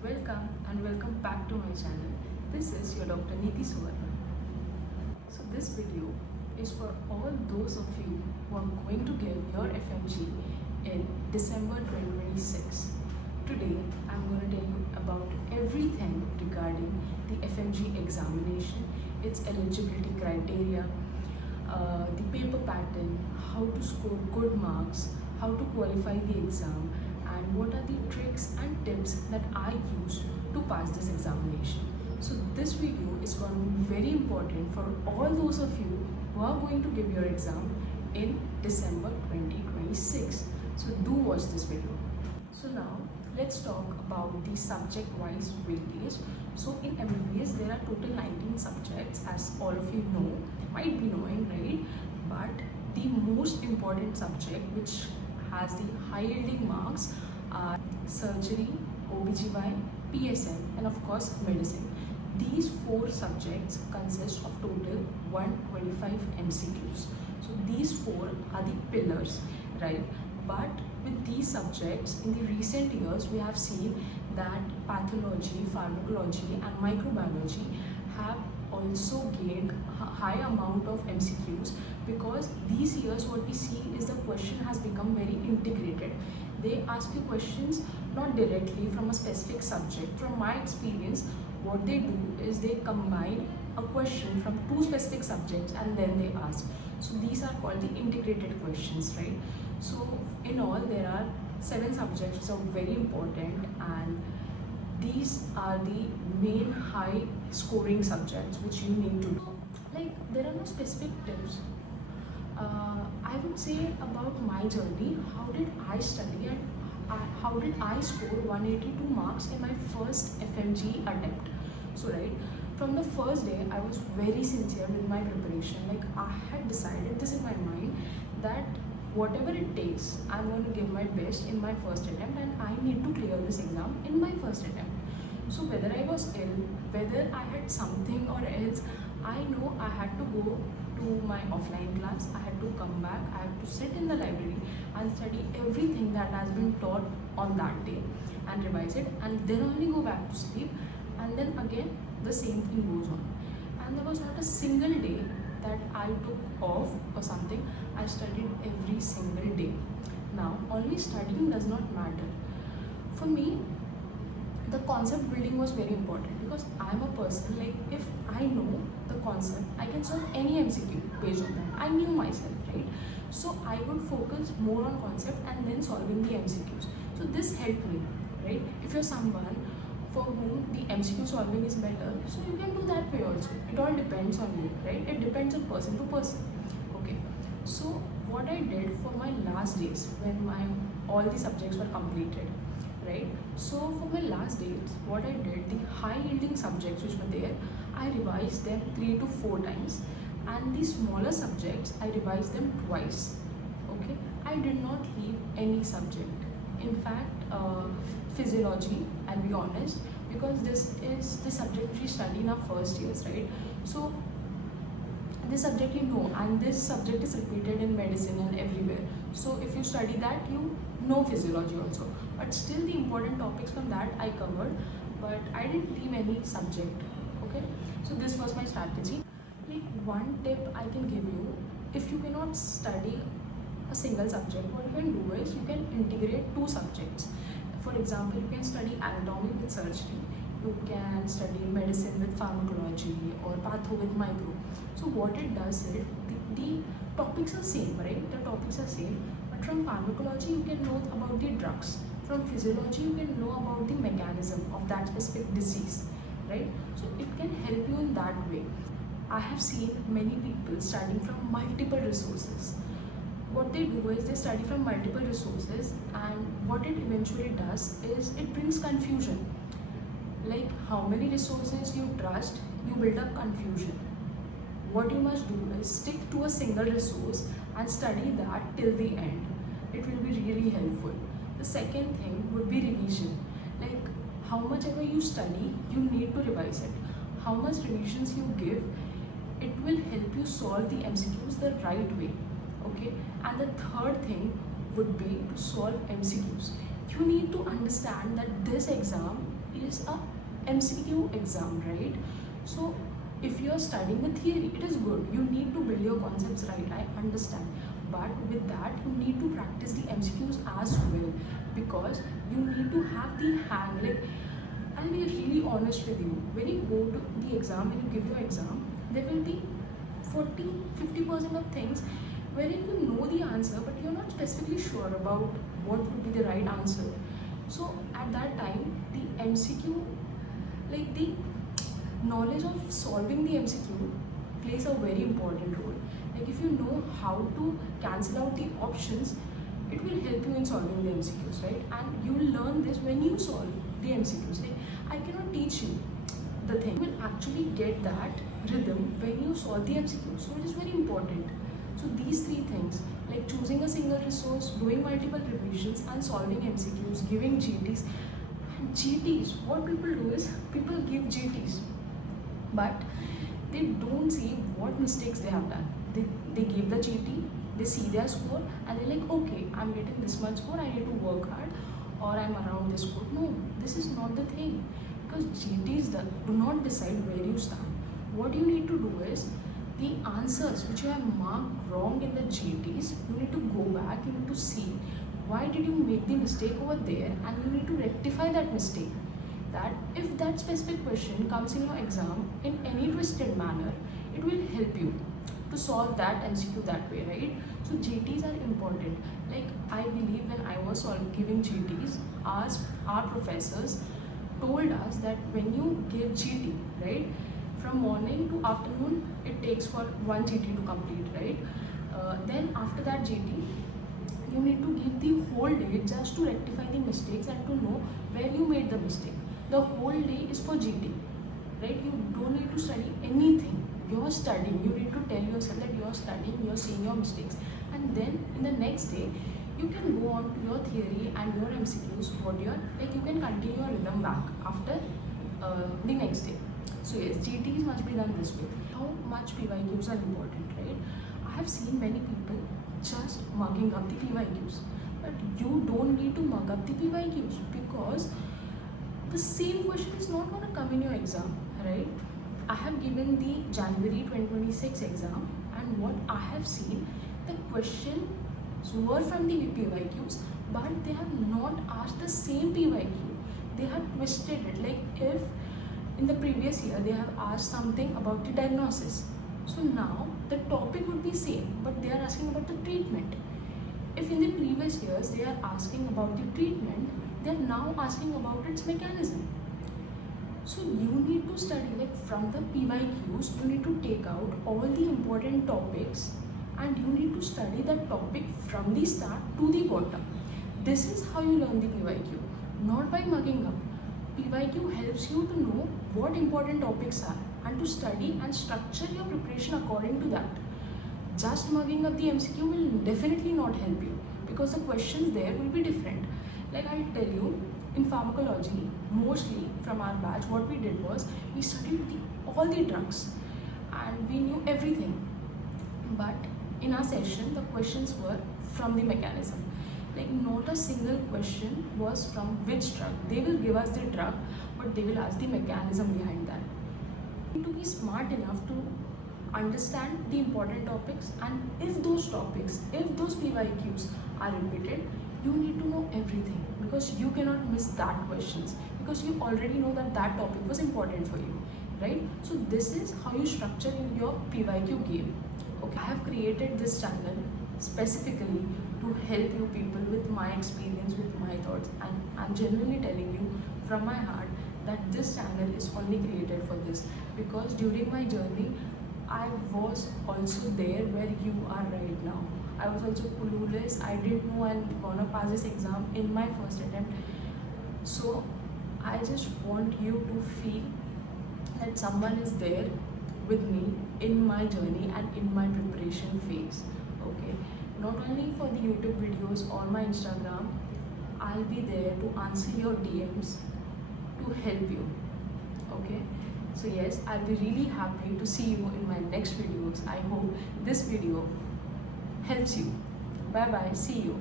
Welcome and welcome back to my channel. This is your Dr. Neeti Suvarna. So this video is for all those of you who are going to give your FMG in December 2026. Today I'm going to tell you about everything regarding the FMG examination, its eligibility criteria, the paper pattern, how to score good marks, how to qualify the exam, and what are the tricks and tips that I use to pass this examination. So this video is going to be very important for all those of you who are going to give your exam in December 2026. So do watch this video. So now let's talk about the subject-wise weightage. So in MBBS there are total 19 subjects, as all of you know, might be knowing, right? But the most important subject which has the high yielding marks are surgery, OBGY, PSM, and of course medicine. These four subjects consist of total 125 MCQs. So these four are the pillars, right? But with these subjects, in the recent years, we have seen that pathology, pharmacology, and microbiology have also gained a high amount of MCQs, because these years what we see is the question has become very integrated. They ask you questions not directly from a specific subject. From my experience, what they do is they combine a question from two specific subjects and then they ask. So these are called the integrated questions, right? So in all there are 7 subjects which are very important, and these are the main high scoring subjects which you need to do. Like, there are no specific tips. I would say about my journey, how did I study and how did I score 182 marks in my first FMG attempt. So right, from the first day I was very sincere with my preparation. Like, I had decided this in my mind that whatever it takes, I'm going to give my best in my first attempt, and I need to clear this exam in my first attempt. So whether I was ill, whether I had something or else, I know I had to go to my offline class, I had to come back, I had to sit in the library and study everything that has been taught on that day and revise it, and then only go back to sleep, and then again the same thing goes on. And there was not a single day that I took off or something. I studied every single day. Now, only studying does not matter. For me, the concept building was very important, because I'm a person, like, if I know the concept, I can solve any MCQ based on that. I knew myself, right? So I would focus more on concept and then solving the MCQs. So this helped me, right? If you're someone for whom the MCQ solving is better, so you can do that way also. It all depends on you, right? It depends on person to person. Okay. So what I did for my last days, when all the subjects were completed, right? So for my last days, what I did, the high yielding subjects which were there, I revised them 3 to 4 times, and the smaller subjects I revised them twice. Okay, I did not leave any subject. In fact, physiology, I'll be honest, because this is the subject we study in our first years, right? So this subject you know, and this subject is repeated in medicine and everywhere. So if you study that, you know physiology also. But still the important topics from that I covered, but I didn't leave any subject. Okay, so this was my strategy. Like, one tip I can give you, if you cannot study a single subject, what you can do is you can integrate 2 subjects. For example, you can study anatomy with surgery, you can study medicine with pharmacology, or patho with micro. So what it does is, the topics are same, right? The topics are same, but from pharmacology you can know about the drugs. From physiology you can know about the mechanism of that specific disease, right? So it can help you in that way. I have seen many people studying from multiple resources. What they do is they study from multiple resources, and what it eventually does is it brings confusion. Like, how many resources you trust, you build up confusion. What you must do is stick to a single resource and study that till the end. It will be really helpful. The second thing would be revision. Like, how much ever you study, you need to revise it. How much revisions you give, it will help you solve the MCQs the right way. Okay, and the third thing would be to solve MCQs. You need to understand that this exam is a MCQ exam, right? So if you're studying the theory, it is good. You need to build your concepts right, I understand. But with that, you need to practice the MCQs as well, because you need to have the hang. Like, I'll be really honest with you. When you go to the exam, when you give your exam, there will be 40-50% of things wherein you know the answer, but you're not specifically sure about what would be the right answer. So at that time, the MCQ, like the knowledge of solving the MCQ plays a very important role. Like if you know how to cancel out the options, it will help you in solving the MCQs, right? And you will learn this when you solve the MCQs. Like I cannot teach you the thing. You will actually get that rhythm when you solve the MCQs. So it is very important. So these three things, like choosing a single resource, doing multiple revisions, and solving MCQs, giving GTs. And GTs, what people do is people give GTs, but they don't see what mistakes they have done. They give the GT, they see their score, and they're like, okay, I'm getting this much score, I need to work hard, or I'm around this score. No, this is not the thing, because GTs do not decide where you stand. What you need to do is the answers which you have marked wrong in the GTs, you need to go back, you need to see why did you make the mistake over there, and you need to rectify that mistake. That if that specific question comes in your exam in any twisted manner, it will help you to solve that MCQ that way, right? So GTs are important. Like I believe when I was giving GTs, our professors told us that when you give GT, right, from morning to afternoon, it takes for one GT to complete, right? Then after that GT, you need to give the whole day just to rectify the mistakes and to know where you made the mistake. The whole day is for GT, right? You don't need to study anything. You're studying. You need to tell yourself that you're studying, you're seeing your mistakes. And then in the next day, you can go on to your theory and your MCQs, you can continue your rhythm back after the next day. So yes, GTs must be done this way. How much PYQs are important, right? I have seen many people just mugging up the PYQs. But you don't need to mug up the PYQs, because the same question is not going to come in your exam, right? I have given the January 2026 exam, and what I have seen, the questions were from the PYQs, but they have not asked the same PYQ. They have twisted it. Like if in the previous year they have asked something about the diagnosis, so now the topic would be same, but they are asking about the treatment. If in the previous years they are asking about the treatment, they are now asking about its mechanism. So you need to study, like from the PYQs, you need to take out all the important topics and you need to study that topic from the start to the bottom. This is how you learn the PYQ, not by mugging up. PYQ helps you to know what important topics are and to study and structure your preparation according to that. Just mugging up the MCQ will definitely not help you, because the questions there will be different. Like I'll tell you, in pharmacology, mostly from our batch, what we did was we studied all the drugs and we knew everything. But in our session, the questions were from the mechanism. Like not a single question was from which drug. They will give us the drug, but they will ask the mechanism behind that. You need to be smart enough to understand the important topics, and if those PYQs are repeated, you need to know everything, because you cannot miss that questions, because you already know that that topic was important for you, right? So this is how you structure your PYQ game. Okay, I have created this channel specifically to help you people with my experience, with my thoughts, and I'm genuinely telling you from my heart that this channel is only created for this, because during my journey I was also there where you are right now. I was also clueless. I didn't know I'm gonna pass this exam in my first attempt. So I just want you to feel that someone is there with me in my journey and in my preparation phase. Okay, not only for the YouTube videos or my Instagram, I'll be there to answer your DMs, to help you. Okay, so yes, I'll be really happy to see you in my next videos. I hope this video helps you. Bye bye, see you.